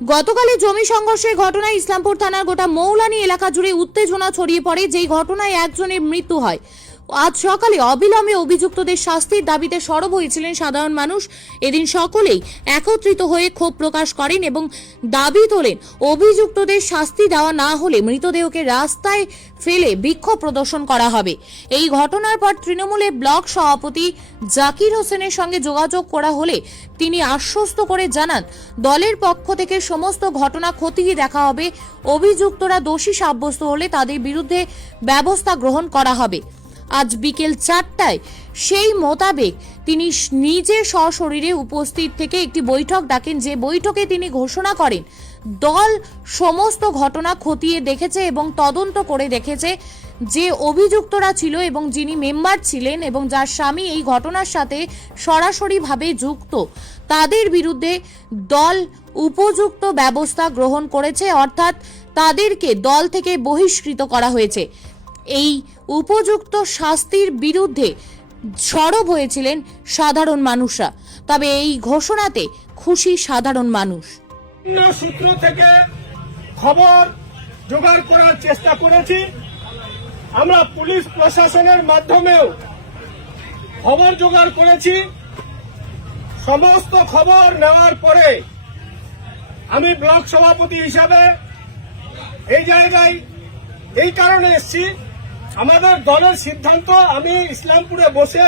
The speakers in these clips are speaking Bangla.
গতকালের জমি সংঘর্ষের ঘটনায় ইসলামপুর থানার গোটা মৌলানি এলাকা জুড়ে উত্তেজনা ছড়িয়ে পড়ে, যেই ঘটনায় একজনের মৃত্যু হয়। আজ সকালে অবিলম্বে অভিযুক্তদের শাস্তির দাবিতে সরব হয়েছিলেন সাধারণ মানুষ। এদিন সকলেই একত্রিত হয়ে ক্ষোভ প্রকাশ করেন এবং দাবি তোলেন অভিযুক্তদের শাস্তি দেওয়া না হলে মৃতদেহকে রাস্তায় ফেলে বিক্ষোভ প্রদর্শন করা হবে। এই ঘটনার পর তৃণমূলের ব্লক সভাপতি জাকির হোসেনের সঙ্গে যোগাযোগ করা হলে তিনি আশ্বস্ত করে জানান, দলের পক্ষ থেকে সমস্ত ঘটনা খতিয়ে দেখা হবে। অভিযুক্তরা দোষী সাব্যস্ত হলে তাদের বিরুদ্ধে ব্যবস্থা গ্রহণ করা হবে। আজ বিকেল 4টায় সেই মোতাবেক তিনি নিজে সশরীরে উপস্থিত থেকে একটি বৈঠক ডাকেন, যে বৈঠকে তিনি ঘোষণা করেন দল সমস্ত ঘটনা খতিয়ে দেখেছে এবং তদন্ত করে দেখেছে যে অভিযুক্তরা ছিল এবং যিনি মেম্বার ছিলেন এবং যার স্বামী এই ঘটনার সাথে সরাসরিভাবে যুক্ত, তাদের বিরুদ্ধে দল উপযুক্ত ব্যবস্থা গ্রহণ করেছে, অর্থাৎ তাদেরকে দল থেকে বহিষ্কৃত করা হয়েছে। এই উপযুক্ত শাস্তির বিরুদ্ধে সরব হয়েছিলেন সাধারণ মানুষরা। তবে এই ঘোষণাতে খুশি সাধারণ মানুষ। সূত্র থেকে খবর জোগাড় করার চেষ্টা করেছি। আমরা পুলিশ প্রশাসনের মাধ্যমেও খবর জোগাড় করেছি। সমস্ত খবর নেওয়ার পরে আমি ব্লক সভাপতি হিসাবে এই জায়গায় এই কারণে এসেছি, আমাদের দলের সিদ্ধান্ত আমি ইসলামপুরে বসে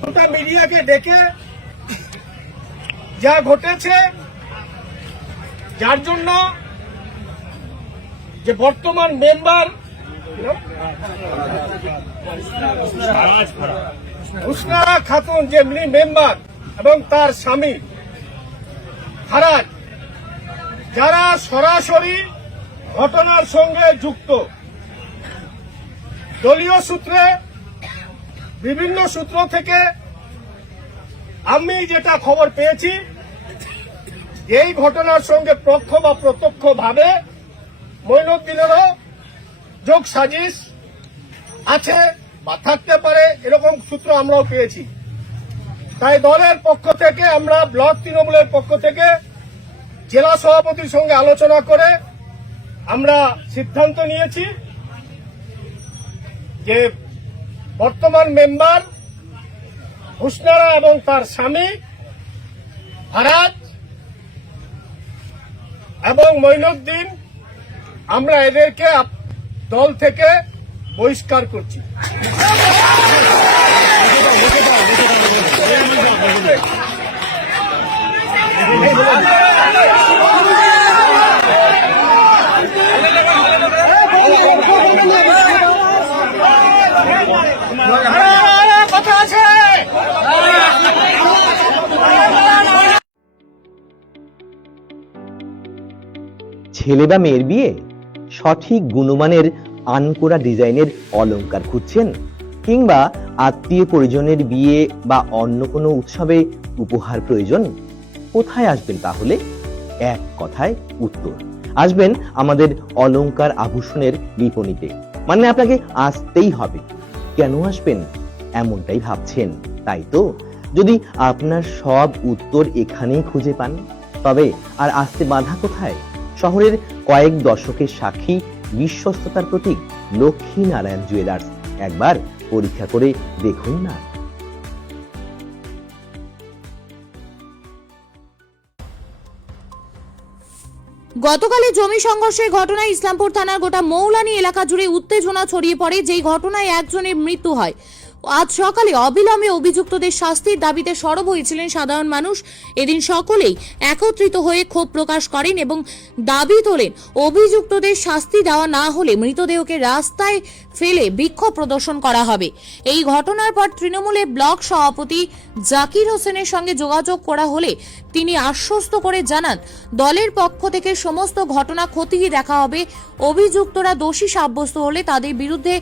গোটা মিডিয়াকে ডেকে যা ঘটেছে, যার জন্য যে বর্তমান মেম্বার হুসনারা খাতুন যে মেম্বার এবং তার স্বামী ফারাজ, যারা সরাসরি ঘটনার সঙ্গে যুক্ত, দলীয় সূত্রে বিভিন্ন সূত্র থেকে আমি যেটা খবর পেয়েছি, এই ঘটনার সঙ্গে প্রত্যক্ষ বা প্রত্যক্ষভাবে মঈনুদ্দিনেরও যোগ সাজিশ আছে বা থাকতে পারে, এরকম সূত্র আমরাও পেয়েছি। তাই দলের পক্ষ থেকে আমরা ব্লক তৃণমূলের পক্ষ থেকে জেলা সভাপতির সঙ্গে আলোচনা করে আমরা সিদ্ধান্ত নিয়েছি যে বর্তমান মেম্বার হুসনারা এবং তার স্বামী ফারাজ এবং মঈনুদ্দিন, আমরা এদেরকে দল থেকে বহিষ্কার করছি। কথা আছে ছেলে বা মেয়ের বিয়ে সঠিক গুণমানের আনকোরা ডিজাইনের অলংকার খুঁজছেন, কিংবা আত্মীয় পরিজনের বিয়ে বা অন্য কোনো উৎসবে উপহার প্রয়োজন? কোথায় আসবেন তাহলে? এক কথায় উত্তর, আসবেন আমাদের অলংকার আভূষণের বিপণীতে। মানে আপনাকে আসতেই হবে। কেন আসবেন এমনটাই ভাবছেন, তাই তো? যদি আপনার সব উত্তর এখানেই খুঁজে পান, তবে আর আসতে বাধা কোথায়? শহরের কয়েক দশকের সাক্ষী, বিশ্বস্ততার প্রতীক লক্ষ্মী নারায়ণ জুয়েলার্স। একবার পরীক্ষা করে দেখুন না। গতকালের জমি সংঘর্ষের ঘটনায় ইসলামপুর থানার গোটা মৌলানি এলাকা জুড়ে উত্তেজনা ছড়িয়ে পড়ে, যেই ঘটনায় একজনের মৃত্যু হয়। আজ সকালে অবিলম্বে অভিযুক্তদের শাস্তির দাবিতে সরব হয়েছিলেন সাধারণ মানুষ। এদিন সকলেই একত্রিত হয়ে ক্ষোভ প্রকাশ করেন এবং দাবি তোলেন অভিযুক্তদের শাস্তি দেওয়া না হলে মৃতদেহকে রাস্তায় ফেলে বিক্ষোভ প্রদর্শন করা হবে। এই ঘটনার পর তৃণমূলের ব্লক সভাপতি জাকির হোসেনের সঙ্গে যোগাযোগ করা হলে তিনি আশ্বস্ত করে জানান, দলের পক্ষ থেকে সমস্ত ঘটনা খতিয়ে দেখা হবে। অভিযুক্তরা দোষী সাব্যস্ত হলে তাদের বিরুদ্ধে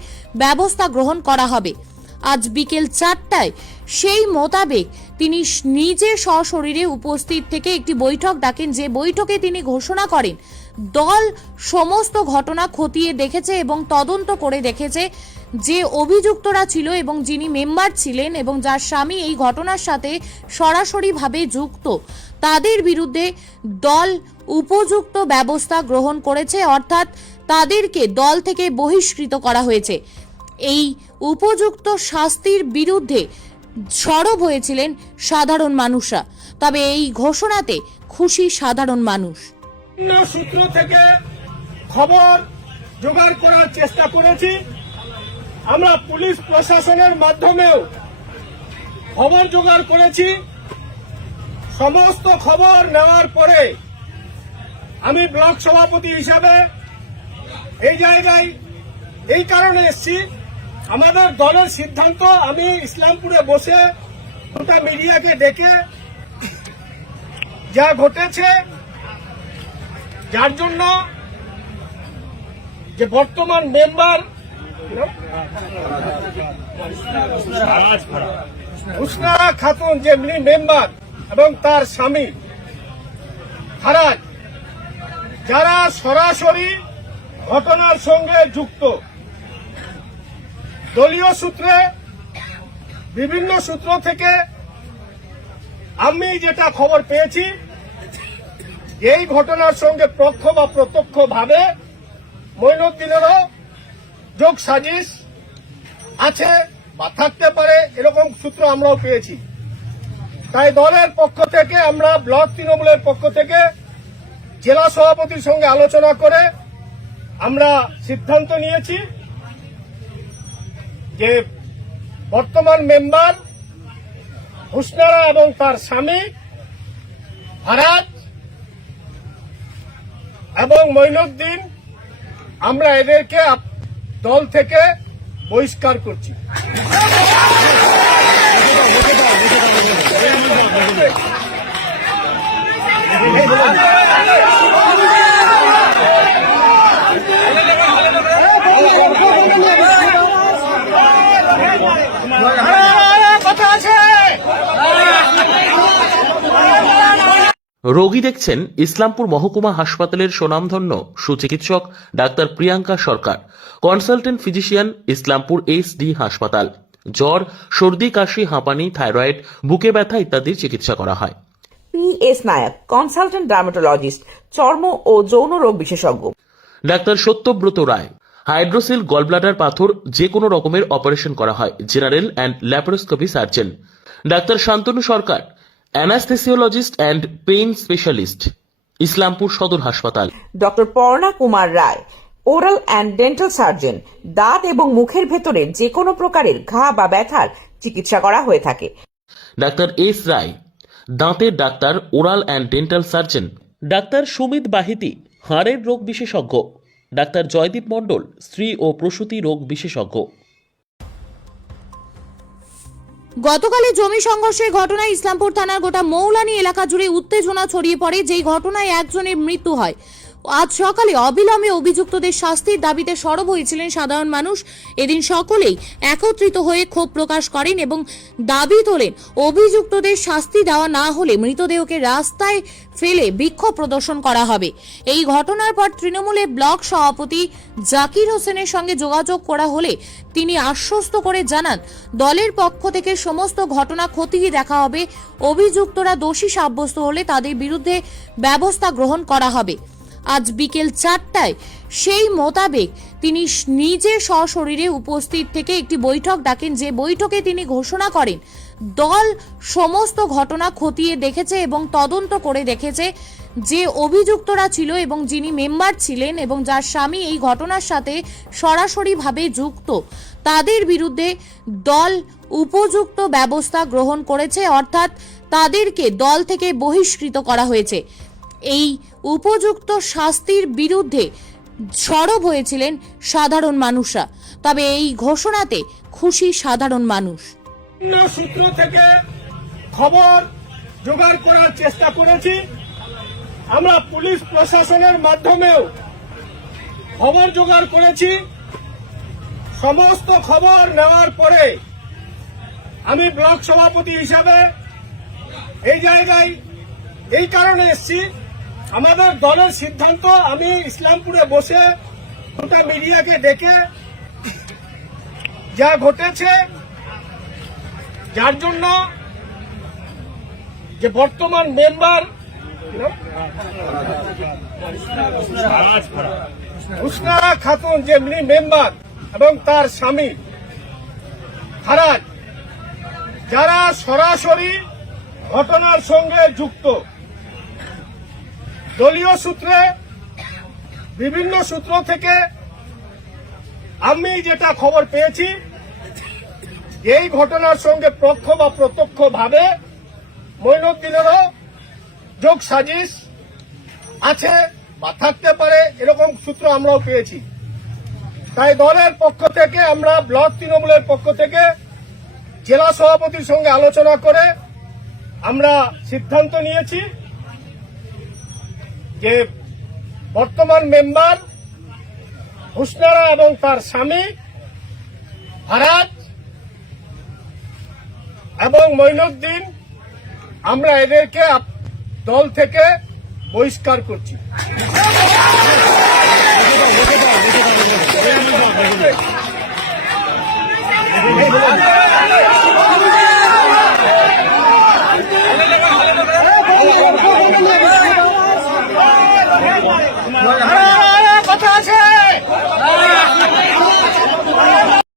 ব্যবস্থা গ্রহণ করা হবে। আজ বিকেল 4টায় সেই মোতাবেক তিনি নিজে সশরীরে উপস্থিত থেকে একটি বৈঠক ডাকেন, যে বৈঠকে তিনি ঘোষণা করেন দল সমস্ত ঘটনা খতিয়ে দেখেছে এবং তদন্ত করে দেখেছে যে অভিযুক্তরা ছিল এবং যিনি মেম্বার ছিলেন এবং যার স্বামী এই ঘটনার সাথে সরাসরিভাবে যুক্ত তাদের বিরুদ্ধে দল উপযুক্ত ব্যবস্থা গ্রহণ করেছে, অর্থাৎ তাদেরকে দল থেকে বহিষ্কৃত করা হয়েছে। এই উপযুক্ত শাস্তির বিরুদ্ধে সরব হয়েছিলেন সাধারণ মানুষরা। তবে এই ঘোষণাতে খুশি সাধারণ মানুষ। বিভিন্ন সূত্র থেকে খবর জোগাড় করার চেষ্টা করেছি। আমরা পুলিশ প্রশাসনের মাধ্যমেও খবর জোগাড় করেছি। সমস্ত খবর নেওয়ার পরে আমি ব্লক সভাপতি হিসাবে এই জায়গায় এই কারণে এসেছি, আমাদের দলের সিদ্ধান্ত আমি ইসলামপুরে বসে গোটা মিডিয়াকে ডেকে যা ঘটেছে, যার জন্য যে বর্তমান মেম্বার হুসনা খাতুন যে মেম্বার এবং তার স্বামী ফারাজ, যারা সরাসরি ঘটনার সঙ্গে যুক্ত, দলীয় সূত্রে বিভিন্ন সূত্র থেকে আমি যেটা খবর পেয়েছি, এই ঘটনার সঙ্গে প্রত্যক্ষ বা প্রত্যক্ষভাবে মঈনুদ্দিনেরও যোগ সাজিশ আছে বা থাকতে পারে, এরকম সূত্র আমরাও পেয়েছি। তাই দলের পক্ষ থেকে আমরা ব্লক তৃণমূলের পক্ষ থেকে জেলা সভাপতির সঙ্গে আলোচনা করে আমরা সিদ্ধান্ত নিয়েছি যে বর্তমান মেম্বার হুসনারা এবং তার স্বামী ফারাজ এবং মঈনুদ্দিন, আমরা এদেরকে দল থেকে বহিষ্কার করছি। কথা আছে। রোগী দেখছেন ইসলামপুর মহকুমা হাসপাতালের সুনামধন্য সুচিকিৎসক ডাক্তার প্রিয়াঙ্কা সরকার, কনসালটেন্ট ফিজিশিয়ান, ইসলামপুর এসডি হাসপাতাল। জ্বর, সর্দি, কাশি, হাঁপানি, থাইরয়েড, বুকে ব্যথা ইত্যাদির চিকিৎসা করা হয়। PS নায়ক, কনসালটেন্ট ডার্মাটোলজিস্ট, চর্ম ও যৌন রোগ বিশেষজ্ঞ। Doctor Satyabrata Roy, hydrocele, gallbladder পাথর, যে কোনো রকমের অপারেশন করা হয়, general and laparoscopy surgeon. Doctor Shantanu Sarkar, anaesthesiologist and pain specialist, Islampur সদর হাসপাতাল। Doctor Parna Kumar Roy, oral and dental surgeon, দাঁত এবং মুখের ভেতরে যে কোনো প্রকারের ঘা বা ব্যথার চিকিৎসা করা হয়ে থাকে। ডাক্তার এস রায়, দাঁতের doctor, oral and dental surgeon. Doctor Sumit Bahiti, হাড়ের রোগ বিশেষজ্ঞ। ডাক্তার জয়দীপ মণ্ডল, স্ত্রী ও প্রসূতি রোগ বিশেষজ্ঞ। গতকালে জমি সংঘর্ষের ঘটনায় ইসলামপুর থানার গোটা মৌলানি এলাকা জুড়ে উত্তেজনা ছড়িয়ে পড়ে, যেই ঘটনায় একজনের মৃত্যু হয়। আজ সকালে অবিলম্বে অভিযুক্তদের শাস্তির দাবিতে সরব হয়েছিলেন সাধারণ মানুষ। এদিন সকলেই একত্রিত হয়ে ক্ষোভ প্রকাশ করেন এবং দাবি তোলেন অভিযুক্তদের শাস্তি দেওয়া না হলে মৃতদেহকে রাস্তায় ফেলে বিক্ষোভ প্রদর্শন করা হবে। এই ঘটনার পর তৃণমূলের ব্লক সভাপতি জাকির হোসেনের সঙ্গে যোগাযোগ করা হলে তিনি আশ্বস্ত করে জানান, দলের পক্ষ থেকে সমস্ত ঘটনা খতিয়ে দেখা হবে, অভিযুক্তরা দোষী সাব্যস্ত হলে তাদের বিরুদ্ধে ব্যবস্থা গ্রহণ করা হবে। আজ বিকেল 4টায় সেই মোতাবেক তিনি নিজে সশরীরে উপস্থিত থেকে একটি বৈঠক ডাকেন, যে বৈঠকে তিনি ঘোষণা করেন দল সমস্ত ঘটনা খতিয়ে দেখেছে এবং তদন্ত করে দেখেছে যে অভিযুক্তরা ছিল এবং যিনি মেম্বার ছিলেন এবং যার স্বামী এই ঘটনার সাথে সরাসরিভাবে যুক্ত তাদের বিরুদ্ধে দল উপযুক্ত ব্যবস্থা গ্রহণ করেছে, অর্থাৎ তাদেরকে দল থেকে বহিষ্কৃত করা হয়েছে। এই উপযুক্ত শাস্তির বিরুদ্ধে সরব হয়েছিলেন সাধারণ মানুষরা। তবে এই ঘোষণাতে খুশি সাধারণ মানুষ। বিভিন্ন সূত্র থেকে খবর জোগাড় করার চেষ্টা করেছি। আমরা পুলিশ প্রশাসনের মাধ্যমেও খবর জোগাড় করেছি। সমস্ত খবর নেওয়ার পরে আমি ব্লক সভাপতি হিসাবে এই জায়গায় এই কারণে এসেছি, আমাদের দলের সিদ্ধান্ত, আমি ইসলামপুরে বসে গোটা মিডিয়াকে ডেকে যা ঘটেছে, যার জন্য যে বর্তমান মেম্বার হুসনারা খাতুন যে মেম্বার এবং তার স্বামী ফারাজ, যারা সরাসরি ঘটনার সঙ্গে যুক্ত, দলীয় সূত্রে বিভিন্ন সূত্র থেকে আমি যেটা খবর পেয়েছি, এই ঘটনার সঙ্গে প্রত্যক্ষ বা প্রত্যক্ষভাবে মঈনুদ্দিনেরও যোগ সাজিশ আছে বা থাকতে পারে, এরকম সূত্র আমরাও পেয়েছি। তাই দলের পক্ষ থেকে আমরা ব্লক তৃণমূলের পক্ষ থেকে জেলা সভাপতির সঙ্গে আলোচনা করে আমরা সিদ্ধান্ত নিয়েছি যে বর্তমান মেম্বার হুসনারা এবং তার স্বামী ফারাজ এবং মঈনুদ্দিন, আমরা এদেরকে দল থেকে বহিষ্কার করছি।